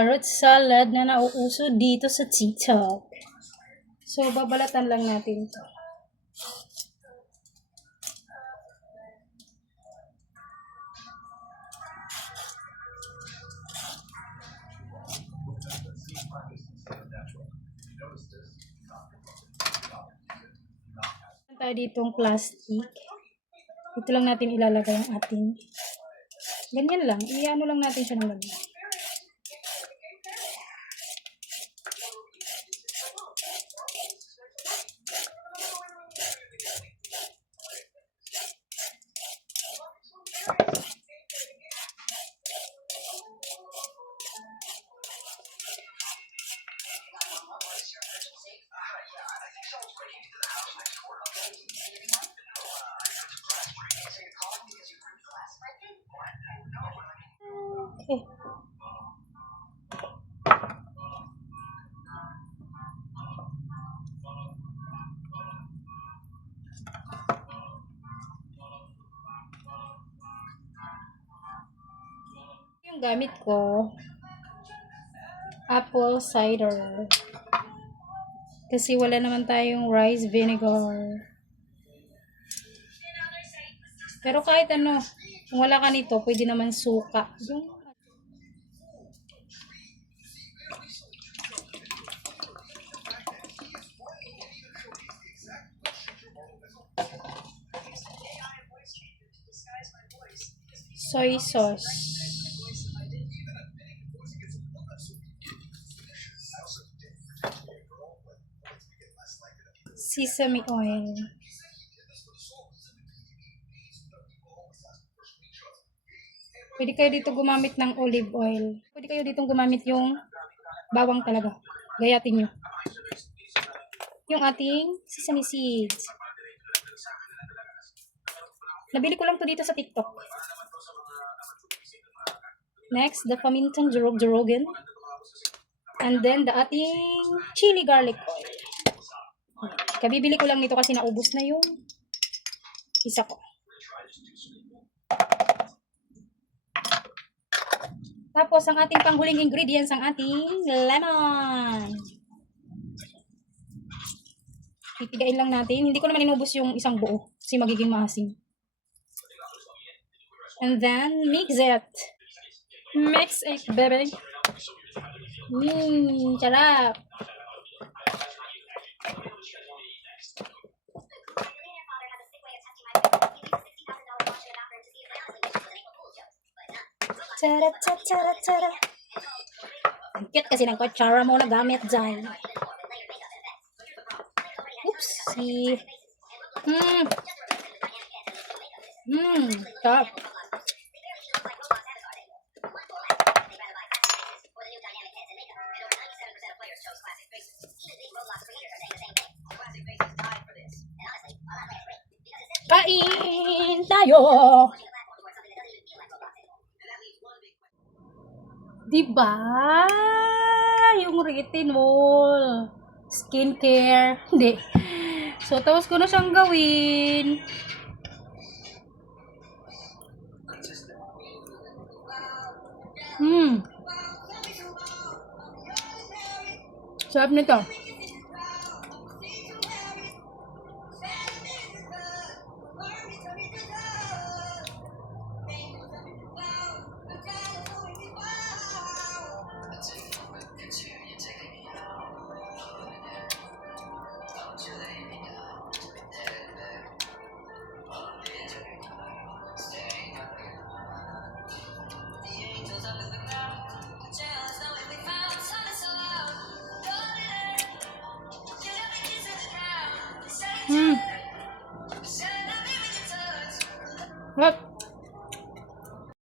carrot salad na nauuso dito sa TikTok. So, babalatan lang natin ito. Tayo ditong plastic. Ito lang natin ilalagay ang ating. Ganyan lang. Iano lang natin siya ng ganyan. Okay. Yung gamit ko, apple cider. Kasi wala naman tayong rice vinegar. Pero kahit ano, kung wala ka nito, pwede naman suka. Yung soy sauce. Sesame oil. Pwede kayo dito gumamit ng olive oil. Pwede kayo dito gumamit yung bawang talaga. Gayatin nyo. Yung ating sesame seeds. Nabili ko lang to dito sa TikTok. Next, the pamintang durog-durogan. And then, the ating chili garlic oil. Kabibili ko lang nito kasi naubos na yung isa ko. Tapos, ang ating panghuling ingredients, ang ating lemon. Pipigain lang natin. Hindi ko naman inubos yung isang buo kasi magiging maasim. And then, mix it. Mix it, baby. Sarap. Tara. Ang cute kasi ng kutsara mo na gamit dyan. Oopsie. Top. Kain tayo. Diba? Yung retinol. Skincare. Hindi. So, tapos ko na siyang gawin. Sarap nito.